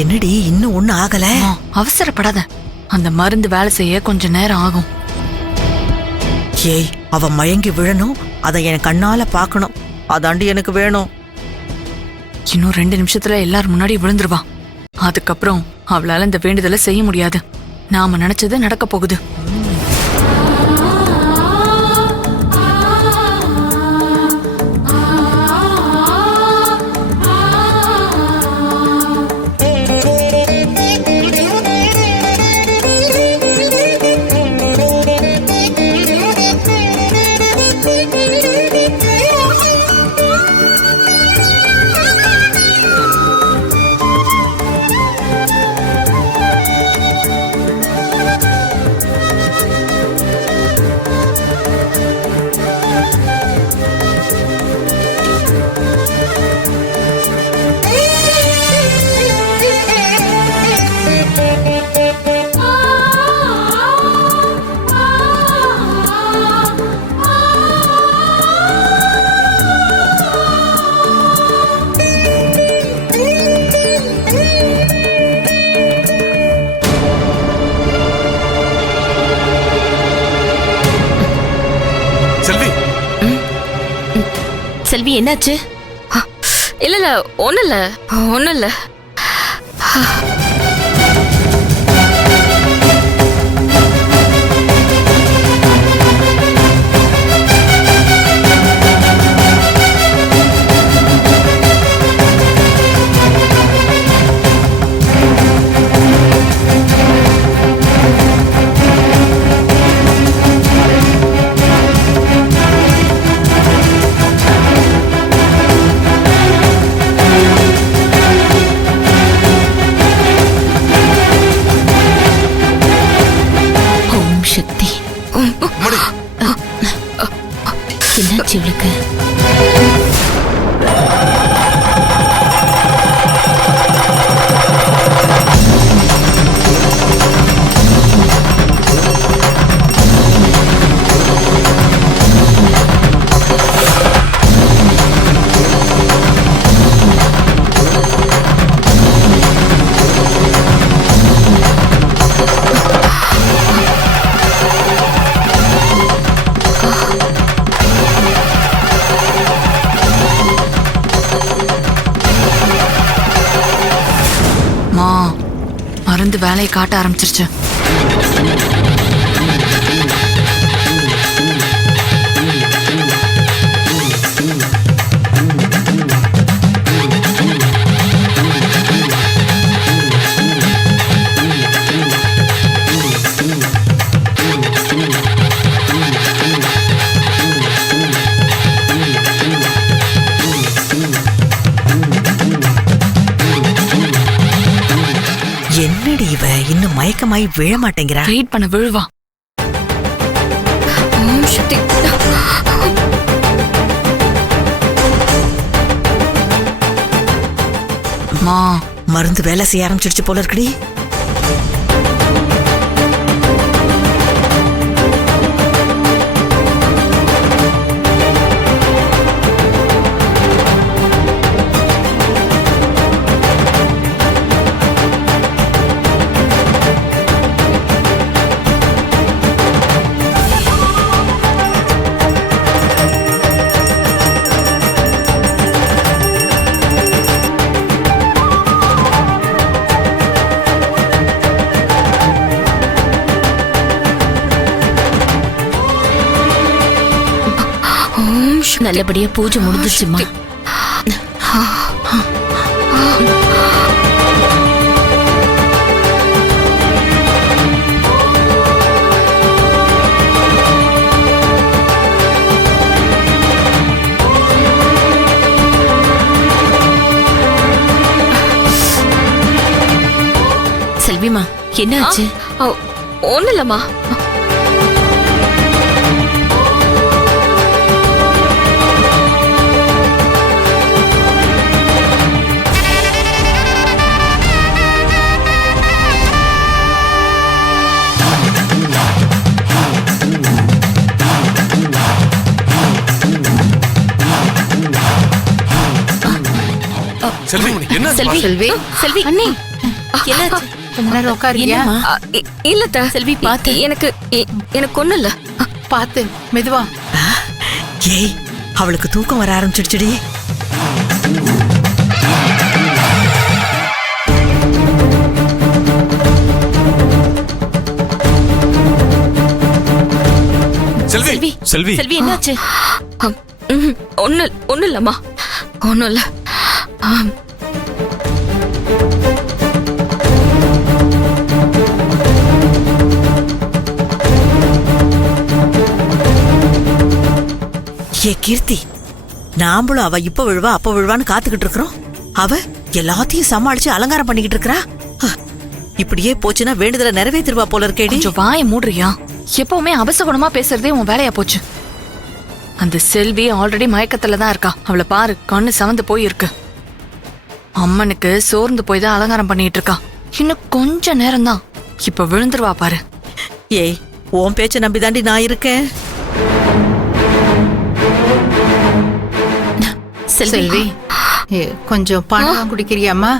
என்னடி இன்னும் ஒண்ணு ஆகல? அவசரப்படாத, அந்த மருந்து வேலை செய்ய கொஞ்ச நேரம் ஆகும். ஏய், அவ மயங்கி விழணும், அதை என் கண்ணால பாக்கணும். அதாண்டி எனக்கு வேணும். இன்னும் 2 நிமிஷத்துல எல்லாரும் முன்னாடி விழுந்துருவா. அதுக்கப்புறம் அவளால இந்த வேண்டுதலை செய்ய முடியாது. நாம நினைச்சது நடக்க போகுது. செல்வி, என்னாச்சு? இல்ல ஒண்ணு இல்ல. சக்தி, என்னாச்சு இவளுக்கு? மருந்து வேலையை காட்ட ஆரம்பிச்சிருச்சு. என்னடி இவ இன்னும் மயக்கமாயி விழ மாட்டேங்கிறா? வெயிட் பண்ண விழுவா. சக்தி, மருந்து வேலை செய்ய ஆரம்பிச்சிடுச்சு போல இருக்குடி. நல்லபடியா பூஜை முடிஞ்சிருச்சுமா. செல்விமா, என்னாச்சு? ஒண்ணு இல்லம்மா. செல்வி, செல்வி, செல்வி, அண்ணே, என்னாச்சு? கொஞ்ச நேரம் உட்காருங்க. என்னம்மா? இல்லத்த செல்வி, பாத்து. எனக்கு ஒண்ணும் இல்ல. பார்த்து மெதுவா. ஏய், அவளுக்கு தூக்கம் வர ஆரம்பிச்சிடுச்சுடி. செல்வி செல்வி செல்வி என்னாச்சு? ஒண்ணும் இல்லம்மா, ஒண்ணும் இல்ல. ஏ கீர்த்தி, நாமளும் அவ இப்ப விழுவா அப்ப விழுவான்னு காத்துக்கிட்டு இருக்கிறோம். அவ எல்லாத்தையும் சமாளிச்சு அலங்காரம் பண்ணிக்கிட்டு இருக்கறா. இப்படியே போச்சுன்னா வேண்டுதல நிறைவேற்றிருவா போல இருக்கேடி. கொஞ்சம் வாயை மூடுறியா? எப்பவுமே அபசகுணமா பேசுறதே உன் வேலையா போச்சு. அந்த செல்வி ஆல்ரெடி மயக்கத்துல தான் இருக்கா. அவளை பாரு, கண்ணு சவந்து போய் இருக்கு. அம்மனுக்கு சோர்ந்து போய் தான் அலங்காரம் பண்ணிட்டு இருக்கா. இன்னும் கொஞ்ச நேரம் தான், இப்ப விழுந்துருவா பாரு. ஏய், உன் பேச்ச நம்பிதாண்டி நான் இருக்கேன். செல்வி, கொஞ்சம் பானம் குடிக்கிறியாமா?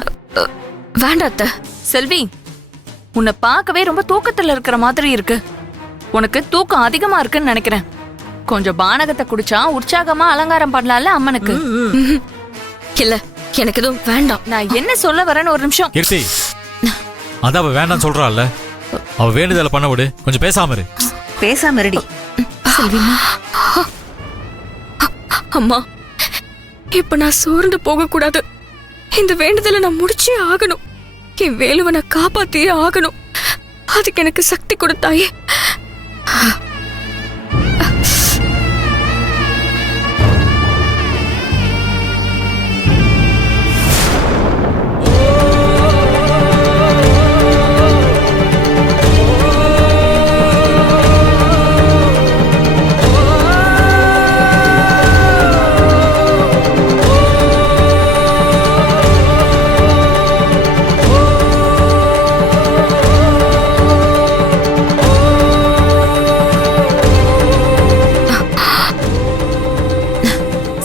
வேண்டாத்த. செல்வி, உன்னை பார்க்கவே ரொம்ப தூக்கத்துல இருக்கிற மாதிரி இருக்கு. உனக்கு தூக்கம் அதிகமா இருக்குன்னு நினைக்கிறேன். கொஞ்சம் பானகத்தை குடிச்சா உற்சாகமா அலங்காரம் பண்ணலாம்ல அம்மனுக்கு. இல்ல, எனக்கு எதுவும் வேண்டாம். நான் என்ன சொல்ல வரேன்னு ஒரு நிமிஷம். கீர்த்தி, அத அவ வேண்டாம் சொல்றாள்ல, அவ வேண்டுதல பண்ண விடு. கொஞ்சம் பேசாம இரு. பேசாம இருடி. அம்மா, இப்ப நான் சோர்ந்து போக கூடாது. இந்த வேண்டுதலை நான் முடிச்சே ஆகணும். என் வேலுவனை காப்பாத்தியே ஆகணும். அதுக்கு எனக்கு சக்தி கொடுத்தாயே.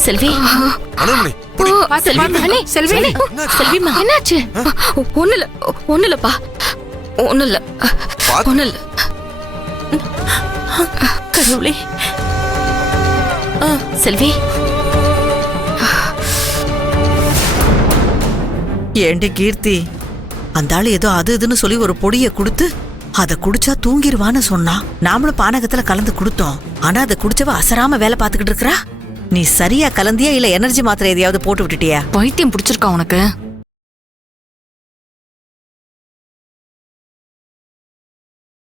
செல்வி செல்வி, செல்வி, செல்விமா என்னாச்சு? ஒண்ணு இல்லப்பா, ஒண்ணு இல்ல. கடவுளே. செல்வி, ஏண்டி கீர்த்தி, அந்த ஆளு ஏதோ அது இதுன்னு சொல்லி ஒரு பொடியை கொடுத்து அதை குடிச்சா தூங்கிருவான்னு சொன்னா. நாமளும் பானகத்துல கலந்து கொடுத்தோம். ஆனா அதை குடிச்சவ அசராம வேலை பார்த்துக்கிட்டு இருக்கறா. நீ சரியா கலந்தியா இல்ல எனர்ஜி மாத்திரை எதையாவது போட்டு விட்டுட்டியா? பைத்தியம் பிடிச்சிருக்கா உனக்கு?